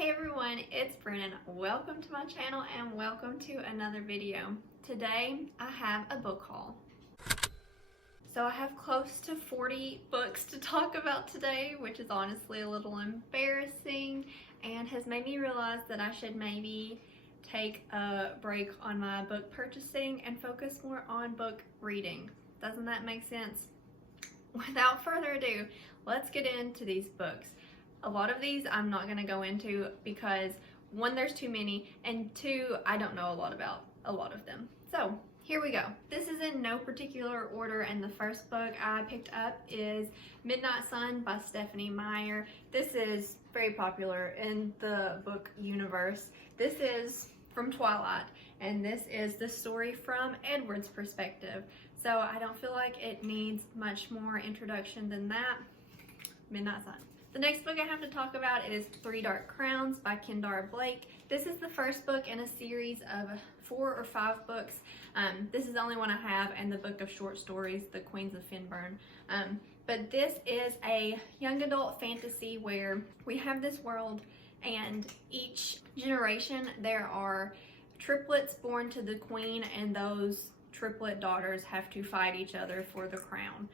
Hey everyone, it's Brennan. Welcome to my channel and welcome to another video. Today I have a book haul. So I have close to 40 books to talk about today, which is honestly a little embarrassing and has made me realize that I should maybe take a break on my book purchasing and focus more on book reading. Doesn't that make sense? Without further ado, let's get into these books. A lot of these I'm not going to go into because one, there's too many, and two, I don't know a lot about a lot of them. So here we go. This is in no particular order, and the first book I picked up is Midnight Sun by Stephanie Meyer. This is very popular in the book universe. This is from Twilight, and this is the story from Edward's perspective. So I don't feel like it needs much more introduction than that. Midnight Sun. The next book I have to talk about is Three Dark Crowns by Kendare Blake. This is the first book in a series of 4 or 5 books. This is the only one I have, and the book of short stories, The Queens of Finburn. But this is a young adult fantasy where we have this world, and each generation there are triplets born to the queen, and those triplet daughters have to fight each other for the crown.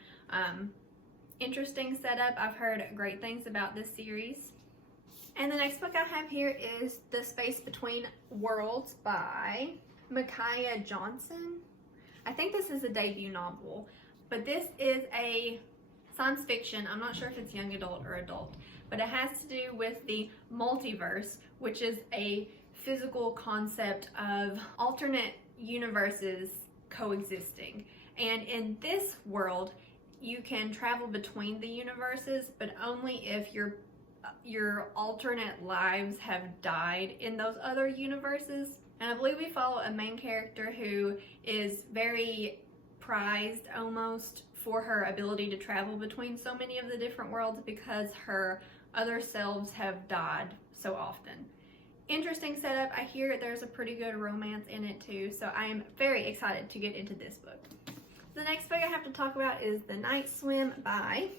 Interesting setup. I've heard great things about this series. And the next book I have here is The Space Between Worlds by Micaiah Johnson. I think this is a debut novel, but this is a science fiction. I'm not sure if it's young adult or adult, but it has to do with the multiverse, which is a physical concept of alternate universes coexisting. And in this world, you can travel between the universes, but only if your alternate lives have died in those other universes. And I believe we follow a main character who is very prized almost for her ability to travel between so many of the different worlds because her other selves have died so often. Interesting setup. I hear there's a pretty good romance in it too, so I am very excited to get into this book. The next book I have to talk about is The Night Swim by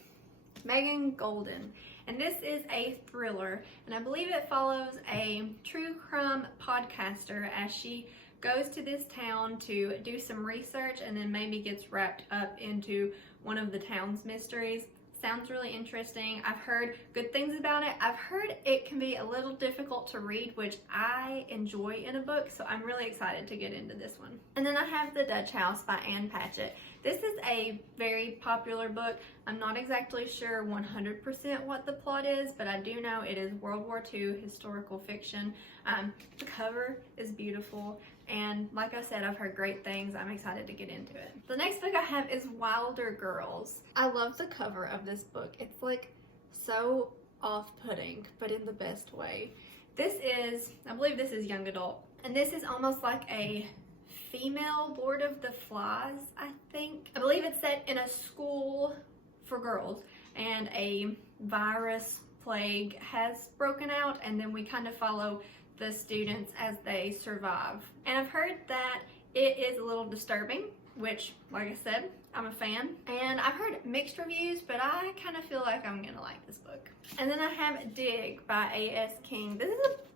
Megan Golden. And this is a thriller, and I believe it follows a true crime podcaster as she goes to this town to do some research and then maybe gets wrapped up into one of the town's mysteries. Sounds really interesting. I've heard good things about it. I've heard it can be a little difficult to read, which I enjoy in a book, so I'm really excited to get into this one. And then I have The Dutch House by Ann Patchett. This is a very popular book. I'm not exactly sure 100% what the plot is, but I do know it is World War II historical fiction. The cover is beautiful, and like I said, I've heard great things. I'm excited to get into it. The next book I have is Wilder Girls. I love the cover of this book. It's like so off-putting, but in the best way. This is, I believe this is young adult, and this is almost like a female Lord of the Flies, I think. I believe it's set in a school for girls, and a virus plague has broken out, and then we kind of follow the students as they survive. And I've heard that it is a little disturbing, which, like I said, I'm a fan. And I've heard mixed reviews, but I kind of feel like I'm gonna like this book. And then I have Dig by A.S. King. This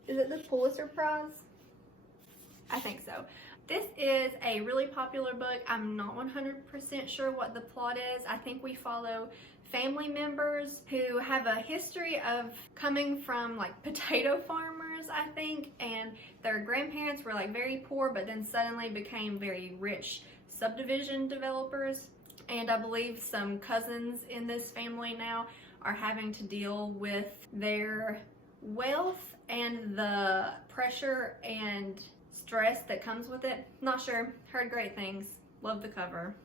is it the Pulitzer Prize? I think so. This is a really popular book. I'm not 100% sure what the plot is. I think we follow family members who have a history of coming from like potato farmers, I think, and their grandparents were like very poor, but then suddenly became very rich subdivision developers. And I believe some cousins in this family now are having to deal with their wealth and the pressure and stress that comes with it. Not sure. Heard great things. Love the cover.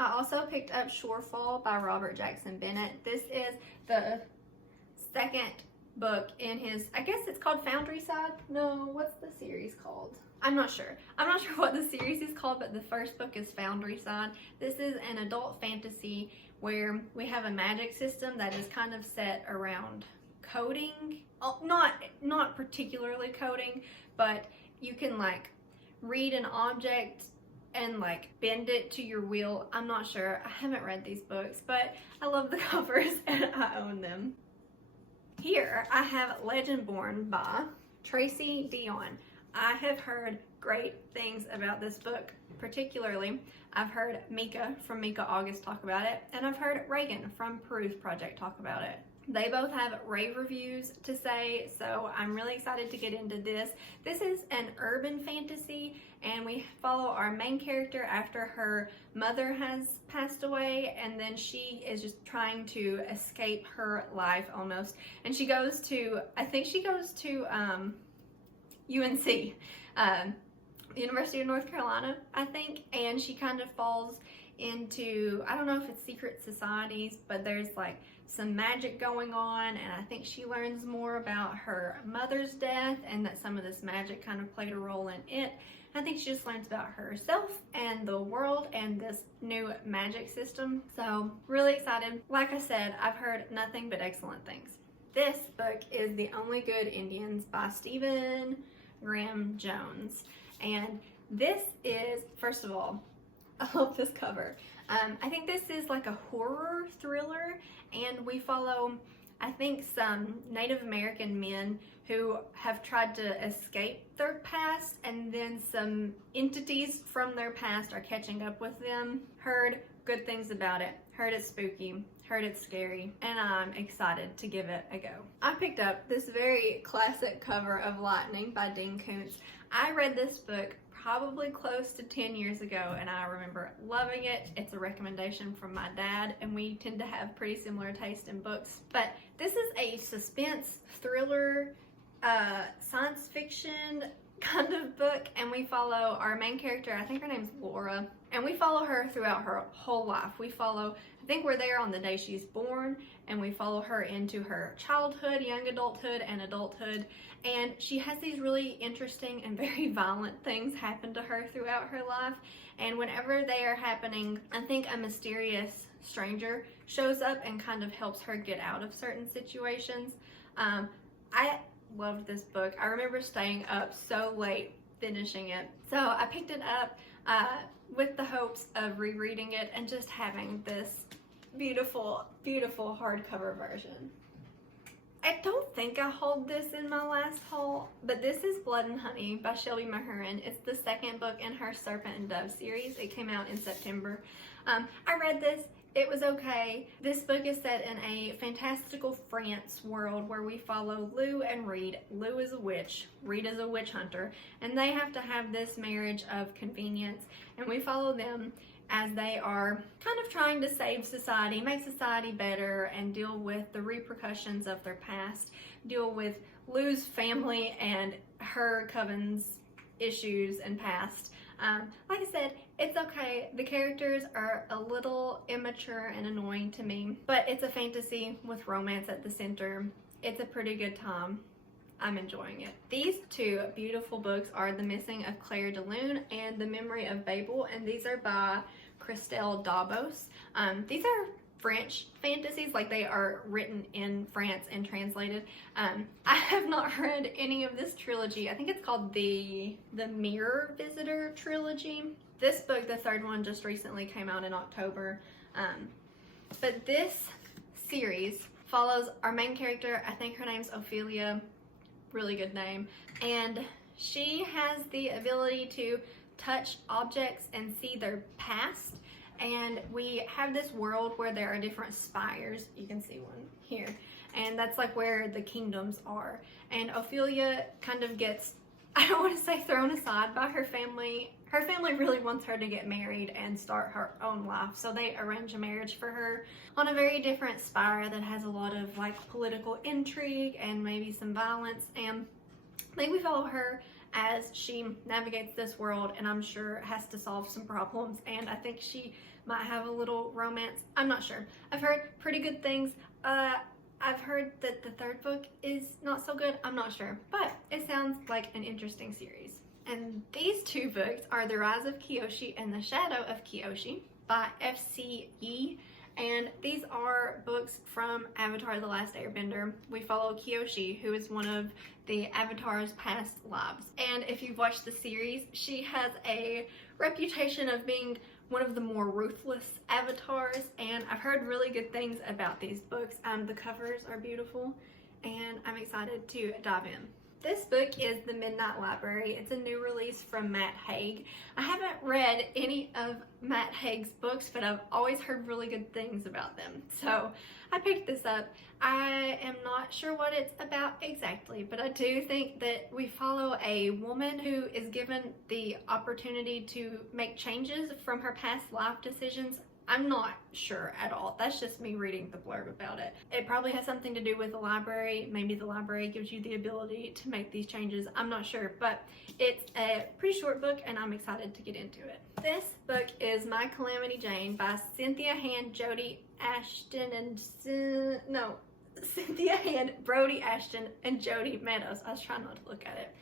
I also picked up Shorefall by Robert Jackson Bennett. This is the second book in his, I guess it's called Foundry Side? No, what's the series called? I'm not sure. I'm not sure what the series is called, but the first book is Foundry Side. This is an adult fantasy where we have a magic system that is kind of set around coding. Oh, not particularly coding, but you can like read an object and like bend it to your will. I'm not sure. I haven't read these books, but I love the covers and I own them. Here I have Legendborn by Tracy Dion. I have heard great things about this book. Particularly, I've heard Mika from Mika August talk about it, and I've heard Reagan from Peruse Project talk about it. They both have rave reviews to say, so I'm really excited to get into this. This is an urban fantasy, and we follow our main character after her mother has passed away, and then she is just trying to escape her life almost. And she goes to, I think she goes to UNC, University of North Carolina, I think, and she kind of falls into, I don't know if it's secret societies, but there's like some magic going on, and I think she learns more about her mother's death and that some of this magic kind of played a role in it. I think she just learns about herself and the world and this new magic system. So really excited. Like I said, I've heard nothing but excellent things. This book is The Only Good Indians by Stephen Graham Jones. And this is, first of all, I love this cover. I think this is like a horror thriller, and we follow, I think, some Native American men who have tried to escape their past, and then some entities from their past are catching up with them. Heard good things about it. Heard it's spooky. Heard it's scary, and I'm excited to give it a go. I picked up this very classic cover of Lightning by Dean Koontz. I read this book probably close to 10 years ago, and I remember loving it. It's a recommendation from my dad, and we tend to have pretty similar taste in books. But this is a suspense thriller, science fiction kind of book, and we follow our main character. I think her name's Laura, and we follow her throughout her whole life. We follow, I think we're there on the day she's born, and we follow her into her childhood, young adulthood, and adulthood. And she has these really interesting and very violent things happen to her throughout her life. And whenever they are happening, I think a mysterious stranger shows up and kind of helps her get out of certain situations. I loved this book. I remember staying up so late finishing it. So I picked it up with the hopes of rereading it and just having this beautiful, beautiful hardcover version. I don't think I hauled this in my last haul, but this is Blood and Honey by Shelby Mahurin. It's the second book in her Serpent and Dove series. It came out in September. I read this. It was okay. This book is set in a fantastical France world where we follow Lou and Reed. Lou is a witch, Reed is a witch hunter, and they have to have this marriage of convenience, and we follow them as they are kind of trying to save society, make society better, and deal with the repercussions of their past, deal with Lou's family and her coven's issues and past. Like I said, it's okay. The characters are a little immature and annoying to me, but it's a fantasy with romance at the center. It's a pretty good time. I'm enjoying it. These two beautiful books are The Missing of Claire de Lune and The Memory of Babel, and these are by Christelle Dabos. These are French fantasies, like they are written in France and translated. I have not read any of this trilogy. I think it's called the Mirror Visitor trilogy. This book, the third one, just recently came out in October. But this series follows our main character. I think her name's Ophelia. Really good name. And she has the ability to touch objects and see their past. And we have this world where there are different spires. You can see one here. And that's like where the kingdoms are. And Ophelia kind of gets, I don't want to say thrown aside by her family. Her family really wants her to get married and start her own life. So they arrange a marriage for her on a very different spire that has a lot of like political intrigue and maybe some violence. And I think we follow her as she navigates this world, and I'm sure has to solve some problems, and I think she might have a little romance. I'm not sure. I've heard pretty good things. I've heard that the third book is not so good. I'm not sure, but it sounds like an interesting series. And these two books are The Rise of Kyoshi and The Shadow of Kyoshi by F.C. Yee. And these are books from Avatar: The Last Airbender. We follow Kyoshi, who is one of the Avatar's past lives. And if you've watched the series, she has a reputation of being one of the more ruthless avatars, and I've heard really good things about these books. The covers are beautiful, and I'm excited to dive in. This book is The Midnight Library. It's a new release from Matt Haig. I haven't read any of Matt Haig's books, but I've always heard really good things about them. So I picked this up. I am not sure what it's about exactly, but I do think that we follow a woman who is given the opportunity to make changes from her past life decisions. I'm not sure at all. That's just me reading the blurb about it. It probably has something to do with the library. Maybe the library gives you the ability to make these changes. I'm not sure, but it's a pretty short book and I'm excited to get into it. This book is My Calamity Jane by Cynthia Hand, Brody Ashton, and Jody Meadows. I was trying not to look at it.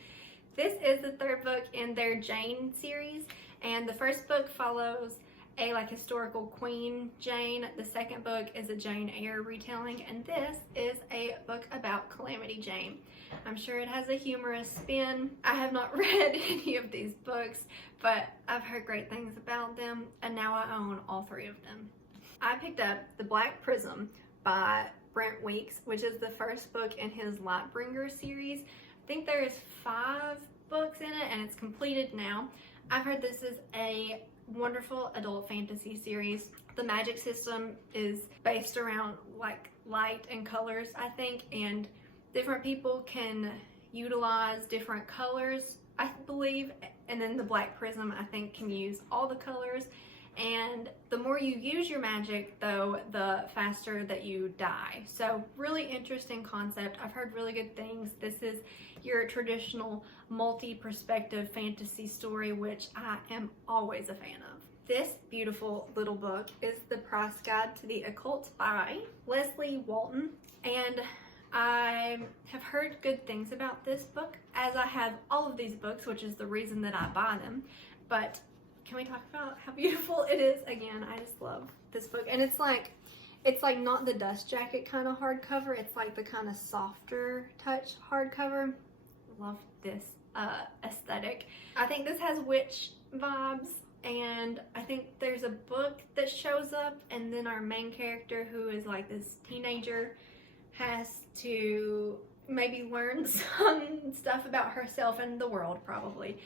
This is the third book in their Jane series, and the first book follows a historical Queen Jane. The second book is a Jane Eyre retelling, and this is a book about Calamity Jane. I'm sure it has a humorous spin. I have not read any of these books, but I've heard great things about them, and now I own all three of them. I picked up The Black Prism by Brent Weeks, which is the first book in his Lightbringer series. I think there's 5 books in it, and it's completed now. I've heard this is a wonderful adult fantasy series. The magic system is based around light and colors, I think, and different people can utilize different colors, I believe, and then the Black Prism, I think, can use all the colors. And the more you use your magic, though, the faster that you die. So really interesting concept. I've heard really good things. This is your traditional multi-perspective fantasy story, which I am always a fan of. This beautiful little book is The Price Guide to the Occult by Leslie Walton, and I have heard good things about this book, as I have all of these books, which is the reason that I buy them. But can we talk about how beautiful it is? Again, I just love this book, and it's like not the dust jacket kind of hardcover. It's like the kind of softer touch hardcover. Love this aesthetic. I think this has witch vibes, and I think there's a book that shows up, and then our main character, who is like this teenager, has to maybe learn some stuff about herself and the world, probably.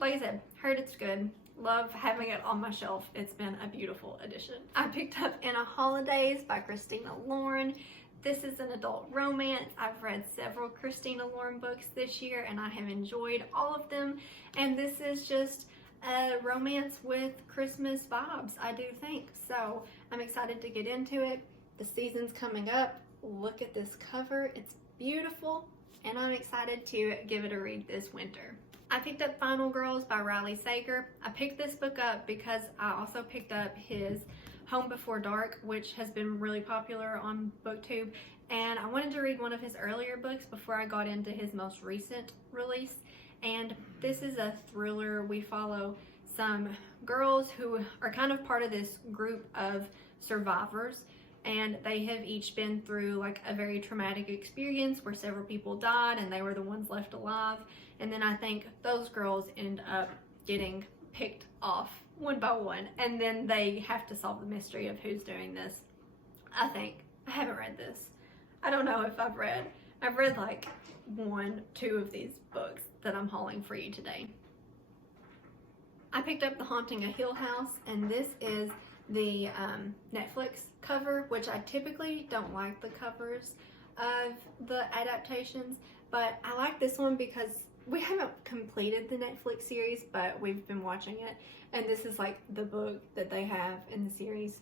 Like I said, heard it's good. Love having it on my shelf. It's been a beautiful addition. I picked up In a Holidays by Christina Lauren. This is an adult romance. I've read several Christina Lauren books this year, and I have enjoyed all of them. And this is just a romance with Christmas vibes, I do think. So I'm excited to get into it. The season's coming up. Look at this cover. It's beautiful, and I'm excited to give it a read this winter. I picked up Final Girls by Riley Sager. I picked this book up because I also picked up his Home Before Dark, which has been really popular on BookTube, and I wanted to read one of his earlier books before I got into his most recent release. And this is a thriller. We follow some girls who are kind of part of this group of survivors, and they have each been through a very traumatic experience where several people died and they were the ones left alive. And then I think those girls end up getting picked off one by one, and then they have to solve the mystery of who's doing this. I haven't read this. I don't know if I've read 1-2 of these books that I'm hauling for you today. I picked up The Haunting of Hill House, and this is the Netflix cover, which I typically don't like the covers of the adaptations, but I like this one because we haven't completed the Netflix series, but we've been watching it, and this is the book that they have in the series.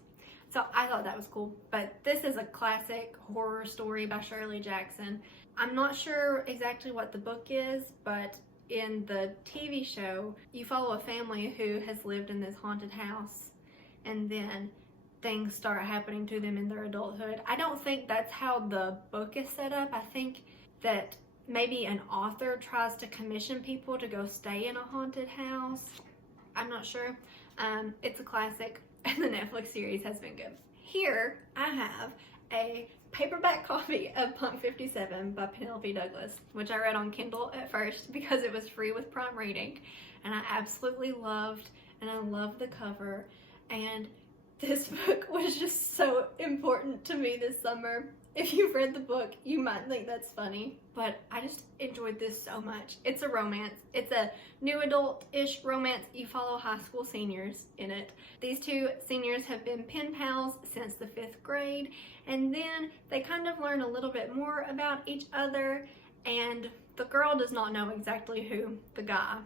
So I thought that was cool. But this is a classic horror story by Shirley Jackson. I'm not sure exactly what the book is, but in the TV show, you follow a family who has lived in this haunted house, and then things start happening to them in their adulthood. I don't think that's how the book is set up. I think that maybe an author tries to commission people to go stay in a haunted house. I'm not sure. It's a classic, and the Netflix series has been good. Here I have a paperback copy of Punk 57 by Penelope Douglas, which I read on Kindle at first because it was free with Prime Reading, and I absolutely loved, and I love the cover, and this book was just so important to me this summer. If you've read the book, you might think that's funny, but I just enjoyed this so much. It's a romance. It's a new adult-ish romance. You follow high school seniors in it. These two seniors have been pen pals since the 5th grade, and then they kind of learn a little bit more about each other, and the girl does not know exactly who the guy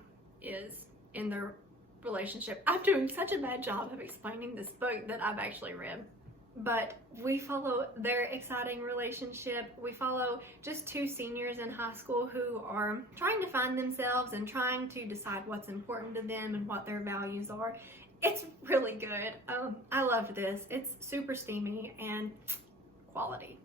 is in their relationship. I'm doing such a bad job of explaining this book that I've actually read. But we follow their exciting relationship. We follow just two seniors in high school who are trying to find themselves and trying to decide what's important to them and what their values are. It's really good. I loved this. It's super steamy and quality.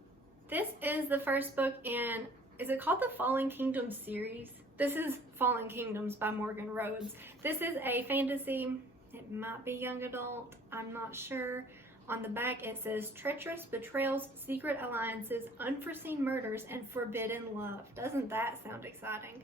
This is the first book in, is it called the Fallen Kingdoms series? This is Fallen Kingdoms by Morgan Rhodes. This is a fantasy. It might be young adult. I'm not sure. On the back it says treacherous betrayals, secret alliances, unforeseen murders, and forbidden love. Doesn't that sound exciting?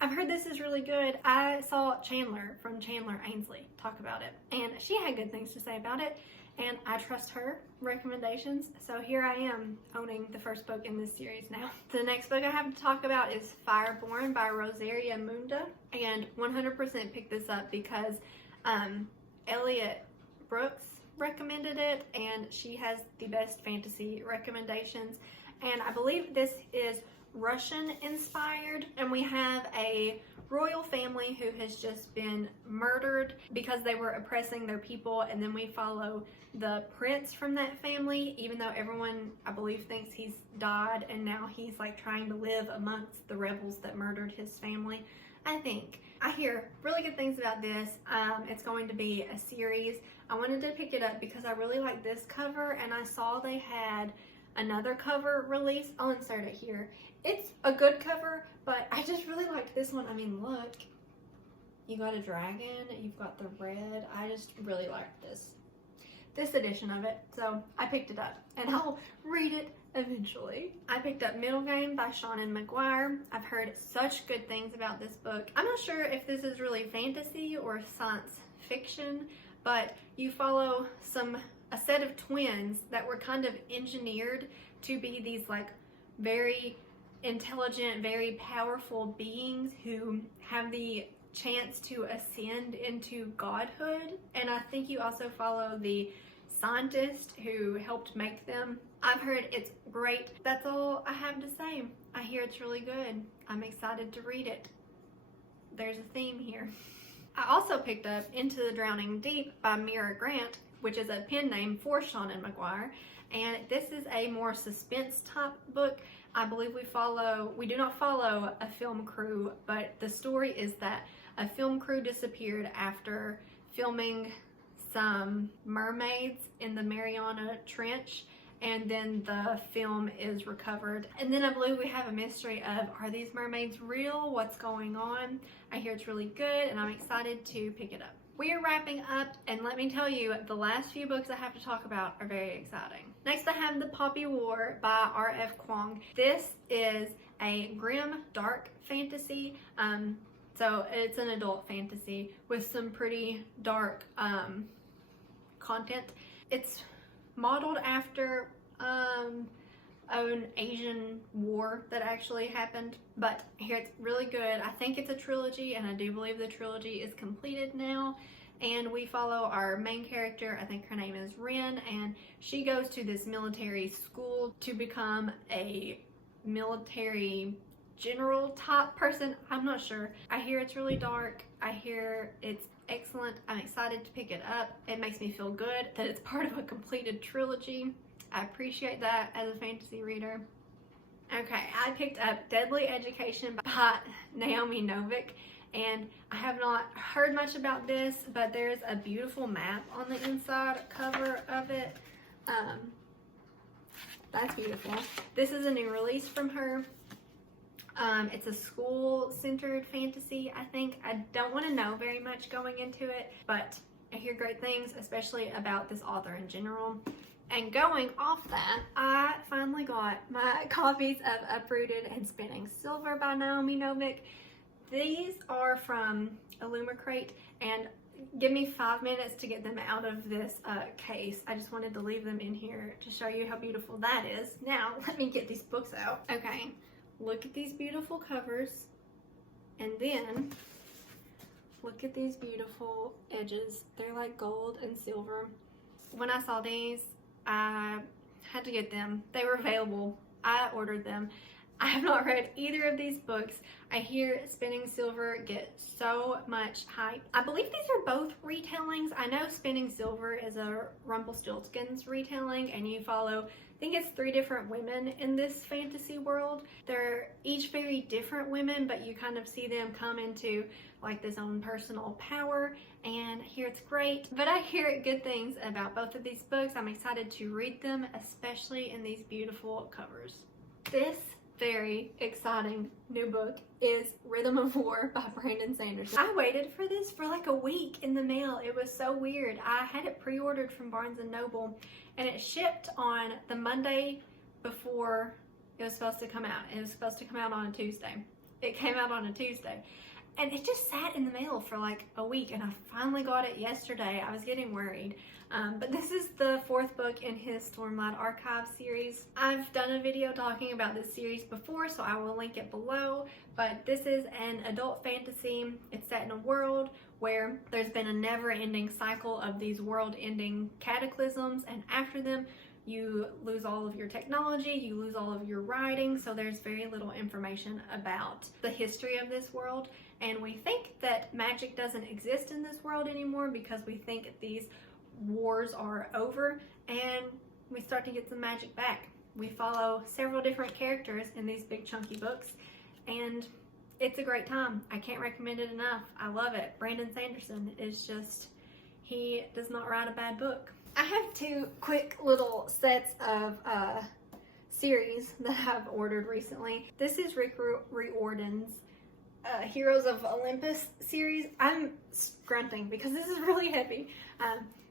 I've heard this is really good. I saw Chandler from Chandler Ainsley talk about it, and she had good things to say about it, and I trust her recommendations. So here I am owning the first book in this series now. The next book I have to talk about is Fireborn by Rosaria Munda, and 100% picked this up because Elliot Brooks recommended it, and she has the best fantasy recommendations, and I believe this is Russian inspired, and we have a royal family who has just been murdered because they were oppressing their people, and then we follow the prince from that family, even though everyone I believe thinks he's died, and now he's like trying to live amongst the rebels that murdered his family. I hear really good things about this. It's going to be a series. I wanted to pick it up because I really like this cover, and I saw they had another cover release. I'll insert it here. It's a good cover, but I just really like this one. I mean, look, you got a dragon, you've got the red. I just really like this edition of it, so I picked it up, and I'll read it eventually. I picked up Middle Game by Seanan McGuire. I've heard such good things about this book. I'm not sure if this is really fantasy or science fiction, but you follow a set of twins that were kind of engineered to be these like very intelligent, very powerful beings who have the chance to ascend into godhood. And I think you also follow the scientist who helped make them. I've heard it's great. That's all I have to say. I hear it's really good. I'm excited to read it. There's a theme here. I also picked up Into the Drowning Deep by Mira Grant, which is a pen name for Seanan McGuire, and this is a more suspense type book. I believe we do not follow a film crew, but the story is that a film crew disappeared after filming some mermaids in the Mariana Trench, and then the film is recovered. And then I believe we have a mystery of, are these mermaids real? What's going on? I hear it's really good, and I'm excited to pick it up. We are wrapping up, and let me tell you, the last few books I have to talk about are very exciting. Next I have The Poppy War by R.F. Kuang. This is a grim, dark fantasy. So it's an adult fantasy with some pretty dark content. It's modeled after an Asian war that actually happened, but here it's really good. I think it's a trilogy, and I do believe the trilogy is completed now, and we follow our main character. I think her name is Rin, and she goes to this military school to become a military general type person. I'm not sure. I hear it's really dark. I hear it's excellent. I'm excited to pick it up. It makes me feel good that it's part of a completed trilogy. I appreciate that as a fantasy reader. Okay, I picked up Deadly Education by Naomi Novik, and I have not heard much about this, but there's a beautiful map on the inside cover of it. That's beautiful. This is a new release from her. It's a school-centered fantasy, I think. I don't want to know very much going into it, but I hear great things, especially about this author in general. And going off that, I finally got my copies of Uprooted and Spinning Silver by Naomi Novik. These are from Illumicrate, and give me 5 minutes to get them out of this case. I just wanted to leave them in here to show you how beautiful that is. Now, let me get these books out. Okay, look at these beautiful covers. And then, look at these beautiful edges. They're like gold and silver. When I saw these, I had to get them. They were available. I ordered them. I have not read either of these books. I hear Spinning Silver get so much hype. I believe these are both retellings. I know Spinning Silver is a Rumpelstiltskin's retelling, and you follow, I think it's 3 different women in this fantasy world. They're each very different women, but you kind of see them come into like this own personal power, and here it's great. But I hear good things about both of these books. I'm excited to read them, especially in these beautiful covers. This very exciting new book is Rhythm of War by Brandon Sanderson. I waited for this for like a week in the mail. It was so weird. I had it pre-ordered from Barnes & Noble, and it shipped on the Monday before it was supposed to come out. It was supposed to come out on a Tuesday. It came out on a Tuesday. And it just sat in the mail for like a week, and I finally got it yesterday. I was getting worried. But this is the 4th book in his Stormlight Archive series. I've done a video talking about this series before, so I will link it below. But this is an adult fantasy. It's set in a world where there's been a never-ending cycle of these world-ending cataclysms, and after them, you lose all of your technology, you lose all of your writing, so there's very little information about the history of this world. And we think that magic doesn't exist in this world anymore because we think these wars are over, and we start to get some magic back. We follow several different characters in these big chunky books, and it's a great time. I can't recommend it enough. I love it. Brandon Sanderson is just, he does not write a bad book. I have 2 quick little sets of series that I've ordered recently. This is Rick Riordan's Heroes of Olympus series. I'm grunting because this is really heavy.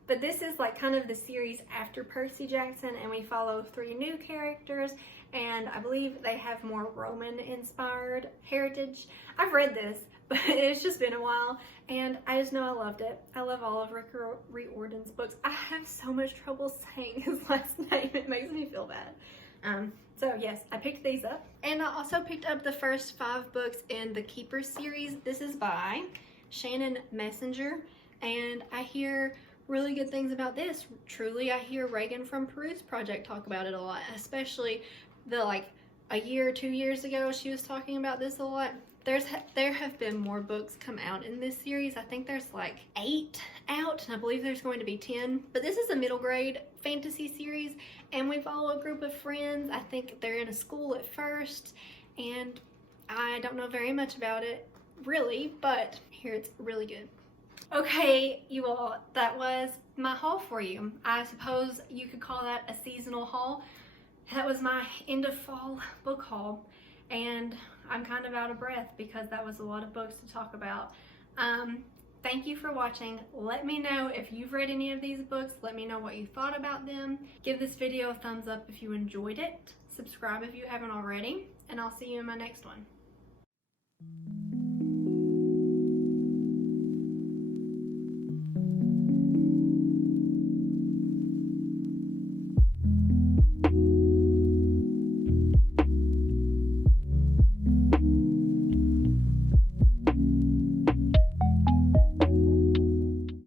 But this is like kind of the series after Percy Jackson, and we follow 3 new characters, and I believe they have more Roman-inspired heritage. I've read this, but it's just been a while, and I just know I loved it. I love all of Rick Riordan's books. I have so much trouble saying his last name. It makes me feel bad. So yes, I picked these up. And I also picked up the first 5 books in the Keeper series. This is by Shannon Messenger, and I hear really good things about this. Truly, I hear Reagan from Peruse Project talk about it a lot, especially the like a year or 2 years ago she was talking about this a lot. There have been more books come out in this series. I think there's like 8 out, and I believe there's going to be 10. But this is a middle grade fantasy series, and we follow a group of friends. I think they're in a school at first, and I don't know very much about it really, but here it's really good. Okay, you all, that was my haul for you. I suppose you could call that a seasonal haul. That was my end of fall book haul, and I'm kind of out of breath because that was a lot of books to talk about. Thank you for watching. Let me know if you've read any of these books. Let me know what you thought about them. Give this video a thumbs up if you enjoyed it. Subscribe if you haven't already, and I'll see you in my next one.